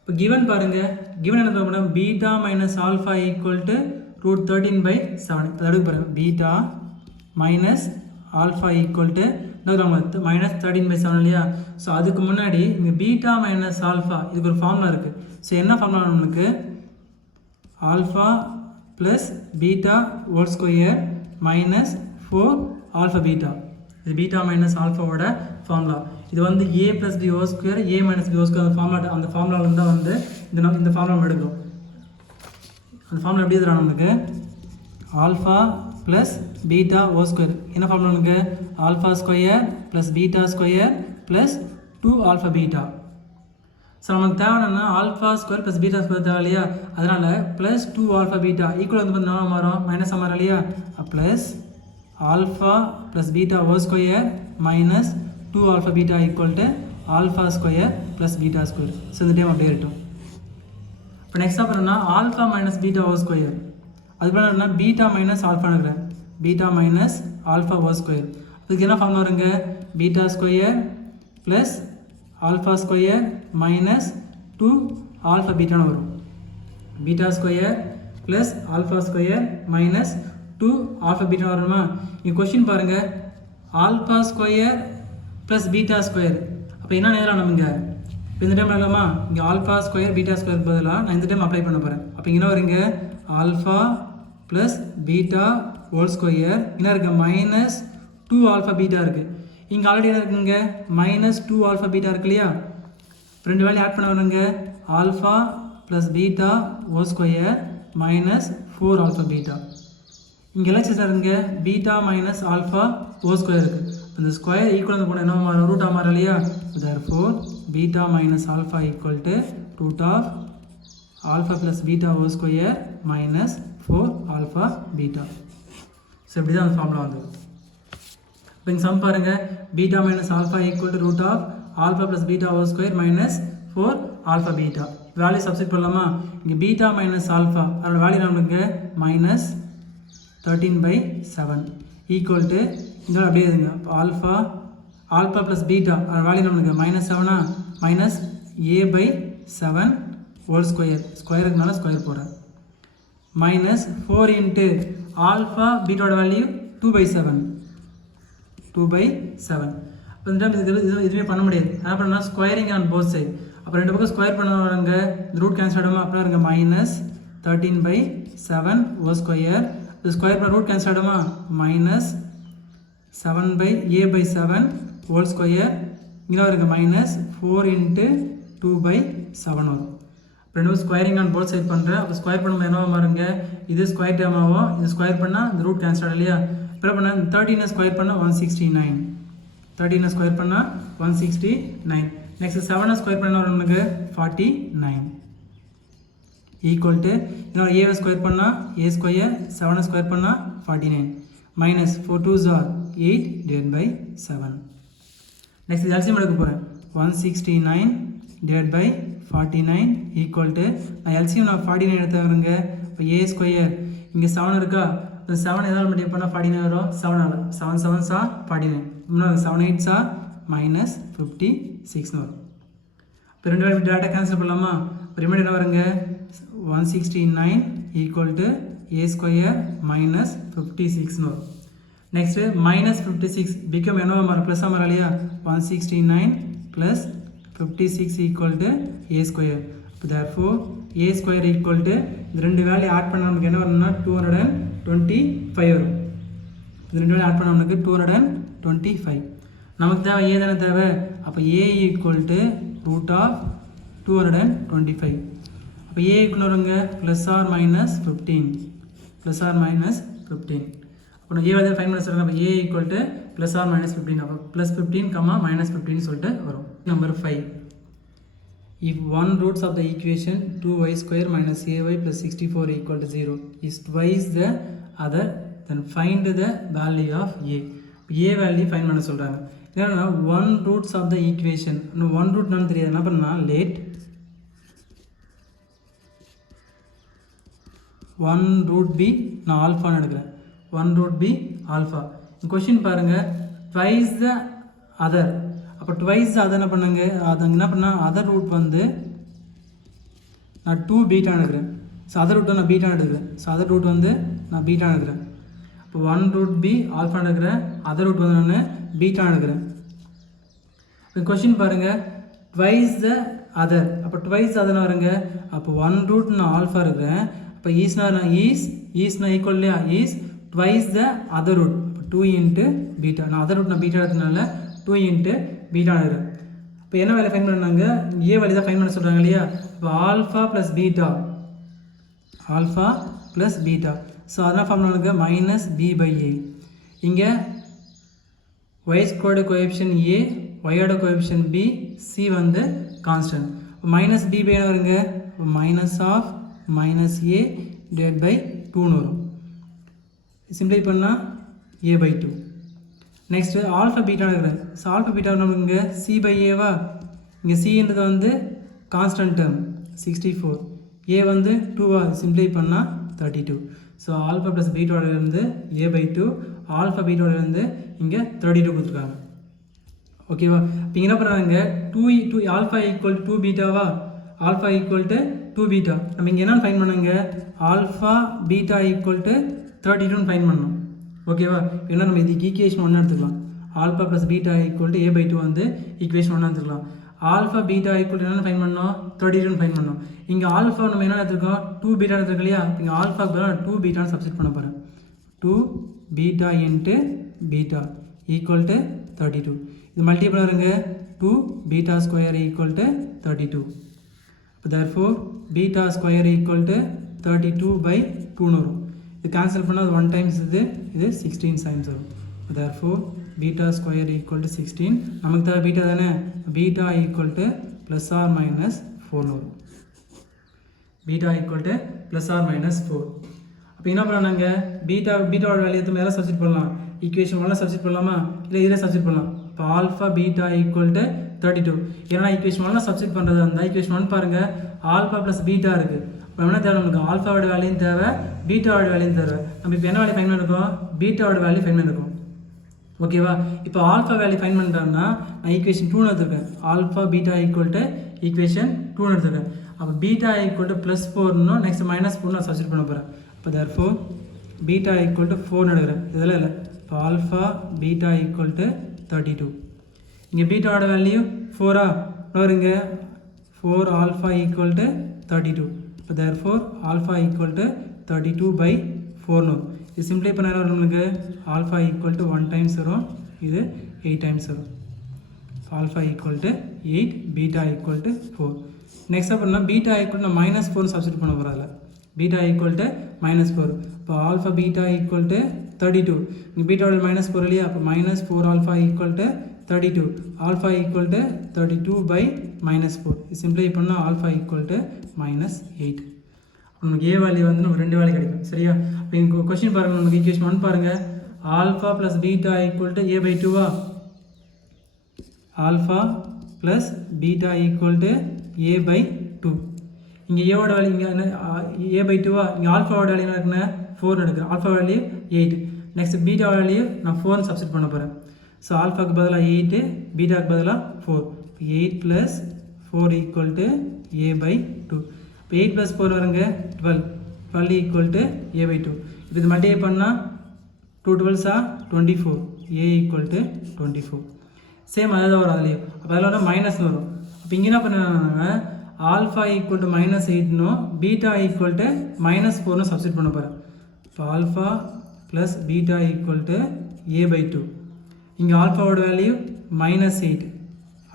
இப்போ கிவன் பாருங்கள், கிவன் என்ன பண்ண beta minus alpha equal to √13/7. இப்போ அடுக்கு பாருங்கள், beta minus alpha equal to -13/7 இல்லையா? ஸோ அதுக்கு முன்னாடி இங்கே பீட்டா மைனஸ் ஆல்ஃபா இதுக்கு ஒரு ஃபார்முலா இருக்குது. ஸோ என்ன ஃபார்முலா நம்மளுக்கு alpha plus beta whole square -4 alpha beta. இது பீட்டா மைனஸ் ஆல்ஃபாவோட ஃபார்முலா. இது வந்து a + b whole square a - b whole square அந்த ஃபார்முலாவில் தான் வந்து இந்த ஃபார்முலா நம்ம எடுக்கிறோம். அந்த ஃபார்முலா எப்படி எழுதுறாங்க நமக்கு alpha plus beta whole square. என்ன ஃபார்முலா நமக்கு alpha square plus beta square plus 2 alpha beta. So நமக்கு தேவைன்னா alpha square plus beta square தேவை இல்லையா? அதனால் +2 ஆல்ஃபா பீட்டா ஈக்குவல் வந்து பார்த்தீங்கன்னா மாறும் மைனஸாக மாறும் இல்லையா? Plus alpha plus beta whole square -2 alpha beta equal to alpha square plus beta square. So இந்த டைம் அப்படியே இருக்கட்டும். இப்போ நெக்ஸ்ட் அப்புறம்னா alpha minus beta whole square. அதுக்கப்புறம் என்ன பீட்டா மைனஸ் ஆல்ஃபா இருக்கிறேன், beta minus alpha whole square. அதுக்கு என்ன ஃபார்முலா வருங்க beta square plus alpha square -2 alpha பீட்டான்னு வரும். Beta square plus alpha square -2 alpha beta வருமா? இங்கே கொஸ்டின் பாருங்கள் alpha square plus beta square. அப்போ என்ன நேரம் நம்ம இங்கே இப்போ இந்த டைம் எழுதலாமா? இங்கே ஆல்ஃபா ஸ்கொயர் பீட்டா ஸ்கொயர் பதிலாக நான் இந்த டைம் அப்ளை பண்ண போகிறேன். அப்போ இங்கே என்ன வருங்க alpha plus beta whole square என்ன இருக்குது -2 ஆல்ஃபா பீட்டா இருக்குது. இங்கே ஆல்ரெடி என்ன இருக்குங்க -2 ஆல்ஃபா பீட்டா இருக்கு இல்லையா? ரெண்டு வேல்யூ ஆட் பண்ண வருங்க alpha plus beta whole square -4 alpha beta. இங்கே எல்லாம் சேர்த்தாருங்க beta minus alpha whole square இருக்குது. இந்த ஸ்கொயர் ஈக்குவல் கூட என்ன மாறும் ரூட்டாக மாறும் இல்லையா? therefore beta minus alpha equal to √alpha plus beta whole square -4 alpha beta. So இப்படி தான் அந்த ஃபார்முலா வந்தது. இப்போ இங்கே சம் பாருங்கள் beta minus alpha equal to √alpha plus beta whole square -4 alpha beta. Value substitute பண்ணலாமா? இங்கே பீட்டா மைனஸ் ஆல்ஃபா அதோட வேல்யூ நம்மளுக்கு -13/7 ஈக்குவல் டு இந்த அப்படியே இதுங்க ஆல்ஃபா ப்ளஸ் பீட்டா அதோட வேல்யூ நம்மளுக்கு -7 -a/7 ஹோல் ஸ்கொயர் ஸ்கொயருக்குனால ஸ்கொயர் போகிறேன் -4 இன்ட்டு ஆல்ஃபா பீட்டோட வேல்யூ 2/7. அப்போ இந்த டைம் இதுவே பண்ண முடியாது. என்ன பண்ணால் ஸ்கொயரிங் ஆன் போத் சைட். அப்போ ரெண்டு பக்கம் ஸ்கொயர் பண்ண வரங்க ரூட் கேன்சல் ஆகிடுமா? அப்படின்னா இருங்க -13/7 ஹோல் ஸ்கொயர். இது ஸ்கொயர் பண்ண ரூட் கேன்சல் ஆகிடுமா? -7/a/7 whole square. இங்கே இருங்க -4 இன்ட்டு 2/7 வரும். ரெண்டு ஸ்கொயரிங் ஆன் போத் சைட் பண்ணுறேன். அப்போ ஸ்கொயர் பண்ணும்போது என்னவா மாறுங்க இது ஸ்கொயர் டேம் ஆகும். இது ஸ்கொயர் பண்ணால் இந்த ரூட் கேன்சல் ஆகும் இல்லையா? இப்போ பண்ண 13 ஸ்கொயர் பண்ணால் 169. 13 ஸ்கொயர் பண்ணால் 169. நெக்ஸ்ட் 7 ஸ்கொயர் பண்ணால் நமக்கு 49. ஈக்குவல் டு இன்னொரு ஏவை ஸ்கொயர் பண்ணால் ஏ ஸ்கொயர் 7 ஸ்கொயர் பண்ணால் 49 minus 4 2s are 8 divided by 7. Next LCM எடுக்க போகிறேன் 169 divided by 49 ஈக்குவல் டு நான் எல்சிஎம் நான் 49 எடுத்தவருங்க. இப்போ ஏ ஸ்கொயர் இங்கே 7 இருக்கா, இப்போ 7 எதாவது மல்டிப்ளை பண்ணால் 49 வரும். 7ஆல் 7 7s are 49 இன்னொரு 7 8s are மைனஸ் 56 வரும். இப்போ ரெண்டு பேரும் டேட்டா கேன்சல் பண்ணலாமா? இப்போ ரிமைண்டர் என்ன வருங்க 169 equal to a square minus 56 வரும். நெக்ஸ்ட்டு மைனஸ் 56 பிகம் என்ன மாறும் ப்ளஸ்ஸாக மாறும் இல்லையா 169 plus 56 equal to a square. இப்போ therefore a square equal to இந்த ரெண்டு வேல்யூ ஆட் பண்ண நமக்கு என்ன வரும்னா 225 வரும். இது ரெண்டு வேல்யூ ஆட் பண்ண நமக்கு 225. நமக்கு தேவை ஏ தானே தேவை. அப்போ a equal to root of 225. அப்போ ஏ ஈக்குவல் வருங்க plus or minus 15 plus or minus 15. அப்போ நான் ஏ வந்து ஃபைன் பண்ண சொல்கிறேன். அப்போ a equal to plus or minus 15. அப்போ ப்ளஸ் 15 கம்மா மைனஸ் 15 சொல்லிட்டு வரும். Number 5. If one roots of the equation 2y square minus ay plus 64 equal to 0 is twice the other, then find the value of a. a value find பண்ண சொல்கிறாங்க. ஏன்னா one roots of the equation இன்னும் one root நான் தெரியாது என்ன பண்ணால் late one root B நான் ஆல்ஃபான்னு எடுக்கிறேன். One root be alpha. Question பாருங்கள் ட்வைஸ் த அதர். அப்போ ட்வைஸ் அதை என்ன பண்ணுங்க அது என்ன பண்ணால் அதர் ரூட் வந்து நான் 2 பீட்டான்னு எடுக்கிறேன். ஸோ அதர் ரூட் நான் பீட்டான்னு எடுக்கிறேன். ஸோ அதர் ரூட் வந்து நான் பீட்டான்னு எடுக்கிறேன். இப்போ ஒன் ரூட் பி ஆல்ஃபான்னு எடுக்கிறேன். அதர் ரூட் வந்து நான் பீட்டான்னு எடுக்கிறேன். இப்போ கொஷின் பாருங்கள் ட்வைஸ் த அதர். அப்போ ட்வைஸ் அதர்னு வருங்க. அப்போ ஒன் ரூட் நான் ஆல்ஃபா இருக்கிறேன். அப்போ ஈஸ்னா நான் ஈஸ்னா ஈக்குவல் இல்லையா is twice the other root. இப்போ 2 இன்ட்டு பீட்டா. நான் அதர் ரூட் நான் பீட்டா எடுத்ததுனால 2 இன்ட்டு பீட்டா எடுக்கிறேன். இப்போ என்ன வேலை ஃபைன் பண்ணாங்க ஏ வேலை தான் ஃபைன் பண்ண சொல்கிறாங்க இல்லையா. இப்போ alpha plus beta alpha plus beta. So அதெல்லாம் ஃபார்ம் பண்ணுங்க மைனஸ் பி பை ஏ. இங்கே ஒய் ஸ்கொயர்டு கோஎஃபிஷியன்ட் ஏ ஒயோட கோஎஃபிஷியன்ட் பி சி வந்து கான்ஸ்டன்ட். மைனஸ் பி பை என்ன வருங்க minus of minus a divide by 2ன்னு வரும். சிம்பிளை பண்ணால் a by 2. Next alpha beta எடுக்கிறேன். ஸோ ஆல்ஃபா பீட்டா நமக்கு இங்கே சி பை ஏவா. இங்கே சின்றது வந்து கான்ஸ்டன்ட் டேர்ம் 64. ஏ வந்து 2வா சிம்பிளை பண்ணால் 32. ஸோ ஆல்ஃபா ப்ளஸ் பீட்டோடலேருந்து ஏ பை 2 ஆல்ஃபா பீட்டோடலேருந்து இங்கே 32 கொடுத்துருக்காங்க. ஓகேவா. இப்போ என்ன பண்ணுறாங்க 2 ஆல்ஃபா ஈக்குவல் 2 பீட்டாவா ஆல்ஃபா ஈக்குவல் டு 2 பீட்டா. நம்ம இங்கே என்னென்னு ஃபைன் பண்ணாங்க ஆல்ஃபா பீட்டா ஈக்குவல் டு 32ன்னு ஃபைன் பண்ணோம். ஓகேவா. ஏன்னா நம்ம இதுக்கு ஈக்குவேஷன் 1 எடுத்துக்கலாம். Alpha plus beta equal to A by 2 வந்து ஈக்குவேஷன் 1 எடுத்துக்கலாம். ஆல்ஃபா பீட்டா ஈக்குவல் என்னென்னு ஃபைன் பண்ணோம் 32ன்னு ஃபைன் பண்ணோம். இங்கே ஆல்ஃபா நம்ம என்ன எடுத்துருக்கோம் 2 பீட்டா எடுத்துருக்கோம் இல்லையா. இங்கே ஆல்ஃபாக்கு பதிலாக நான் 2 பீட்டான்னு சப்ஸ்டிட் பண்ண போகிறேன். 2 beta into beta equal to 32. இது மல்டிபிள் வருங்க 2 பீட்டா ஸ்கொயர் ஈக்குவல் டு 32. இப்போ therefore beta square equal to 32 by 2ன்னு வரும். இது கேன்சல் பண்ணால் 1 டைம்ஸ் இது 16 டைம்ஸ் வரும். Therefore beta square equal to 16. நமக்கு தேவை பீட்டா தானே. Beta equal to plus or minus 4ன்னு வரும். Beta equal to plus or minus 4. அப்போ என்ன பண்ணாங்க பீட்டாவோட வேல்யூ எடுத்து மேலே சப்ஸ்டிட் பண்ணலாம். ஈக்குவேஷன் 1 சப்ஸ்டிட் பண்ணலாமா இல்லை இதில் சப்ஸ்டிட் பண்ணலாம். இப்போ ஆல்ஃபா பீட்டா ஈக்குவல் டு 32. ஏன்னா ஈக்குவேஷன் 1 சப்ஸ்டிட் பண்ணுறது அந்த ஈக்குவேஷன் 1 பாருங்கள் ஆல்ஃபா ப்ளஸ் பீட்டா இருக்குது. இப்போ என்ன தேவை நமக்கு ஆல்ஃபாவோட வேல்யூன்னு தேவை பீட்டாவோட வேல்யூன்னு தேவை. நம்ம இப்போ என்ன வேல்யூ ஃபைன் பண்ணிருக்கோம் பீட்டாவோட வேல்யூ ஃபைன் பண்ணிருக்கோம். ஓகேவா. இப்போ ஆல்ஃபா வேல்யூ ஃபைன் பண்ணுறோம்னா நான் ஈக்குவேஷன் 2ன்னு எடுத்துருக்கேன். Alpha beta equal to equation 2ன்னு எடுத்துருக்கேன். அப்போ பீட்டா ஈக்குவல் டு ப்ளஸ் 4ன்னு நெக்ஸ்ட் மைனஸ் 4 நான் சப்ஸ்டிட் பண்ண போகிறேன். இப்போ தேர்ஃபோர் பீட்டா ஈக்குவல் டு 4ன்னு எடுக்கிறேன். இதெல்லாம் இல்லை. இப்போ ஆல்ஃபா பீட்டா ஈக்குவல் டு 32. இங்கே பீட்டாவோட வேல்யூ 4ஆ வருங்க 4 ஆல்ஃபா ஈக்குவல் டு 32. இப்போ therefore alpha equal to 32 by 4ன்னு வரும். இது சிம்பிளை பண்ண வரும் நம்மளுக்கு ஆல்ஃபா ஈக்குவல் டு 1 டைம்ஸ் வரும். இது 8 டைம்ஸ் வரும். Alpha equal to 8 beta equal to 4. Next அப்படின்னா beta equal to minus 4 substitute பண்ண போகிறதில்ல. Beta equal to minus 4. இப்போ ஆல்ஃபா பீட்டா ஈக்குவல் டு 32. இங்கே பீட்டாவோட மைனஸ் 4 இல்லையா. அப்போ minus 4 alpha equal to 32. Alpha equal to 32 by minus 4. Simplify பண்ணால் alpha equal to minus 8. நமக்கு A value வந்து நமக்கு 2 வேல்யூ கிடைக்கும் சரியா. இப்போ இங்கே கொஸ்டின் பாருங்கள், நமக்கு ஈக்குவேஷன் 1 பாருங்கள், alpha plus beta equal to A by 2வா, alpha plus beta equal to A by 2. இங்கே ஏவோட வேல்யூ இங்கே என்ன ஏ பை 2வா, இங்கே ஆல்ஃபாவோட வேல்யூ என்ன இருக்குன்னா 4 எடுக்கிறேன், alpha value 8. Next beta value நான் 4 சப்ஸ்டிட் பண்ண போகிறேன். ஸோ ஆல்ஃபாக்கு பதிலாக 8, பீட்டாக்கு பதிலாக 4. 8 plus 4 equal to A by 2. இப்போ 8 ப்ளஸ் 4 வருங்க 12, 12 ஈக்குவல் டு ஏ பை 2. இப்போ இது மல்டிப்ளை பண்ணால் 2 12s 24, A equal to 24. Same அதாவது வரும் அதுலேயும். அப்போ அதில் வந்து மைனஸ் வரும். அப்போ இங்கே என்ன பண்ணுறாங்க, ஆல்ஃபா ஈக்குவல் டு -8னும் பீட்டா ஈக்குவல் டு -4னு சப்ஸ்டிட் பண்ண போகிறேன். இப்போ alpha plus beta equal to A by 2. இங்கே ஆல்ஃபாவோட வேல்யூ -8,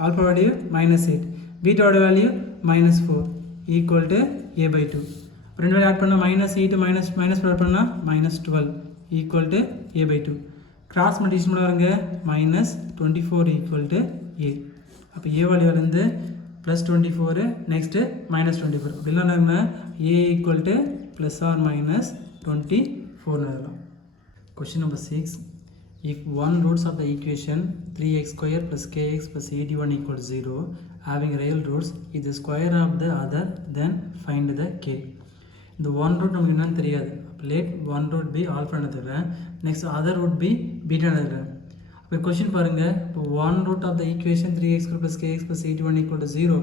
ஆல்ஃபா வேல்யூ -8, பீட்டாவோட value -4 equal to A by 2. ரெண்டு வேல்யூ ஆட் பண்ணால் -8 -4 ஆட் பண்ணால் -12 equal to A by 2. Cross multiplication வருங்க -24 ஈக்குவல் டு ஏ. அப்போ ஏ வேல்யூலேருந்து +24 நெக்ஸ்ட்டு -24. அப்படிலாம் நம்ம ஏ ஈக்குவல் டு +or-24 எழுதலாம். Question number 6. If one roots of the equation 3x square plus kx plus 81 equals 0 having real roots is the square of the other, then find the k. இந்த one root நமக்கு என்னன்னு தெரியாது. let one root be alpha எடுத்துக்கிறேன், next other root be beta எடுத்துக்கிறேன். இப்போ question பாருங்கள், இப்போ one root of the equation 3x square plus kx plus 81 equal to 0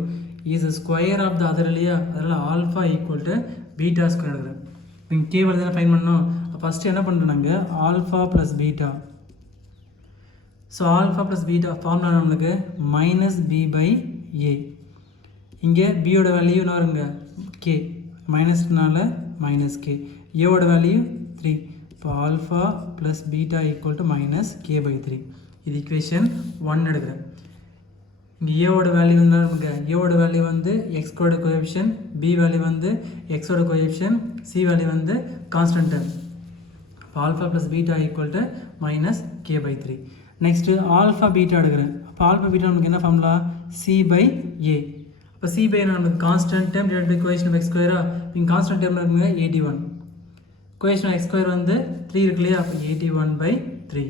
is the square of the other இல்லையா, அதனால் alpha equal to beta square எடுக்கிறேன். இப்போ இங்கே கே வேல்யூ தான் ஃபைன் பண்ணணும். ஃபஸ்ட்டு என்ன பண்ணுறாங்க, alpha plus beta. So alpha plus beta formula நம்மளுக்கு -b/a. இங்கே பியோட வேல்யூ என்ன வருங்க கே, மைனஸ்னால -k, ஏவோட வேல்யூ 3. இப்போ alpha plus beta equal to -k/3. இது இக்குவேஷன் 1 எடுக்கிறேன். இங்கே ஏவோட வேல்யூ வந்து நமக்கு ஏவோட வேல்யூ வந்து எக்ஸ்கோட கோஎஃபிஷியன்ட், பி வேல்யூ வந்து எக்ஸோட கோஎஃபிஷியன்ட், சி வேல்யூ வந்து கான்ஸ்டன்ட் டேர்ம். இப்போ alpha plus beta equal to -k/3. Next alpha beta எடுக்கிறேன். அப்போ ஆல்ஃபா பீட்டா நமக்கு என்ன ஃபார்முலா, c/a. இப்போ c/a நமக்கு constant term divide by coefficient of x ஸ்கொயரா. இங்கே கான்ஸ்டன்ட் டேர்மில் இருக்குங்க 81, கோஎஃபிஷியன்ட் ஆஃப் x ஸ்கொயர் வந்து 3 இருக்கு இல்லையா, அப்போ 81/3.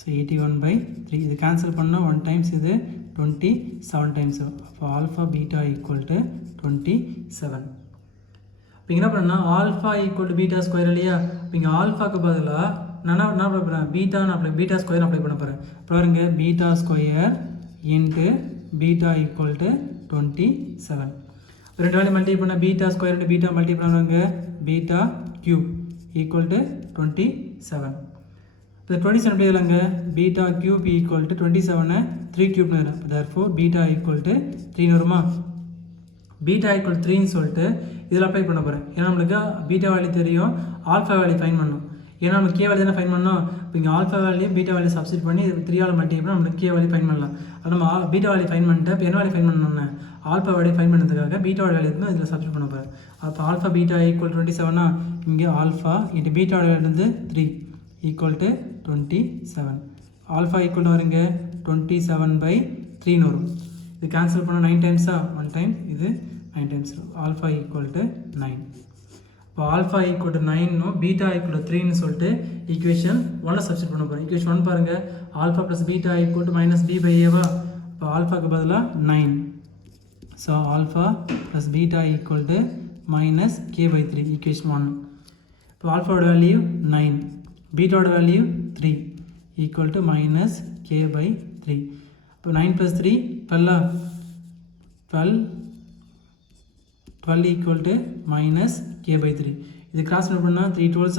ஸோ 81/3 இது கேன்சல் பண்ணால் 1 டைம்ஸ், இது 27 டைம்ஸ். அப்போ ஆல்ஃபா பீட்டா ஈக்குவல் டு 27. இப்போ என்ன பண்ணால் alpha equal to beta square இல்லையா, இப்போ இங்கே ஆல்ஃபாக்கு பதிலாக நான் என்ன அப்ளை பண்ணுறேன், பீட்டா ஸ்கொயர் அப்ளை பண்ண போகிறேன். இப்போ பாருங்க, beta square into beta equal to 27. ரெண்டு வேல்யூ மல்டிப்ளை பண்ணால் beta square into beta multiply பண்ணுவாங்க, பீட்டா கியூப் ஈக்குவல் டு 27. இப்போ 27 எப்படி இல்லைங்க, பீட்டா கியூப் ஈக்குவல் டு 27 3 கியூப்னு வரும். இப்போ தேர்ஃபோர் பீட்டா ஈக்குவல் டு 3 வருமா. பீட்டா ஈக்குவல் 3ன்னு சொல்லிட்டு இதில் அப்ளை பண்ண போகிறேன். ஏன்னா நம்மளுக்கு பீட்டா வேல்யூ தெரியும், ஆல்ஃபா வேல்யூ ஃபைன் பண்ணணும். ஏன்னா நம்ம கே வேல்யூ தானே ஃபைன் பண்ணோம். இப்போ இங்கே alpha value beta value substitute பண்ணி 3ஆல் மல்டிப்ளை பண்ணால் நம்மளுக்கு கே வேல்யூ ஃபைன் பண்ணலாம். அது நம்ம பீட்டா வேல்யூ ஃபைன் பண்ணிட்டு இப்போ என்ன வேல்யூ ஃபைன் பண்ணணும்னு ஆல்ஃபா வேல்யூ ஃபைன் பண்ணுறதுக்காக பீட்டா வேல்யூ இருக்குன்னு இதில் சப்ஸ்டிட் பண்ண போகிறேன். அப்போ ஆல்ஃபா பீட்டா ஈக்குவல் 27 இங்கே ஆல்ஃபா இன்ட்டு பீட்டா வேல்யூ வந்து 3 ஈக்குவல் டு 27. ஆல்ஃபா ஈக்குவல் வருங்க 27/3 வரும். இது கேன்சல் பண்ணால் 9 டைம்ஸா, 1 டைம், இது 9 டைம்ஸ். Alpha equal to 9. இப்போ ஆல்ஃபா ஈக்குவல் டு 9னும் பீட்டா ஈக்குவல் டு 3ன்னு சொல்லிட்டு ஈக்குவேஷன் 1 சப்ஸ்டிட் பண்ண போகிறோம். ஈக்குவேஷன் 1 பாருங்கள், alpha plus beta equal to -b/a. இப்போ ஆல்ஃபாக்கு பதிலாக 9. So alpha plus beta equal to -k/3 equation 1. இப்போ ஆல்ஃபாவோட வேல்யூ 9, பீட்டாவோட வேல்யூ 3 ஈக்குவல் டு -k/3. இப்போ 9 + 3 12 ஈக்குவல் டு -k/3. இது கிராஸ் நோட் பண்ணால் 3 12s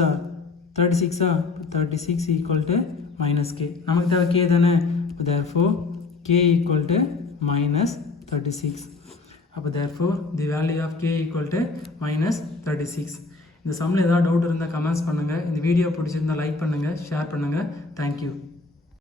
36 36 ஈக்குவல் டு -k. நமக்கு தேவை k தானே. இப்போ தேர்ஃபோர் k ஈக்குவல் டு -36. அப்போ therefore the value of k equal to -36. இந்த சம்மில் ஏதாவது டவுட் இருந்தால் கமெண்ட்ஸ் பண்ணுங்கள். இந்த வீடியோ பிடிச்சிருந்தால் லைக் பண்ணுங்கள், ஷேர் பண்ணுங்கள். தேங்க்யூ.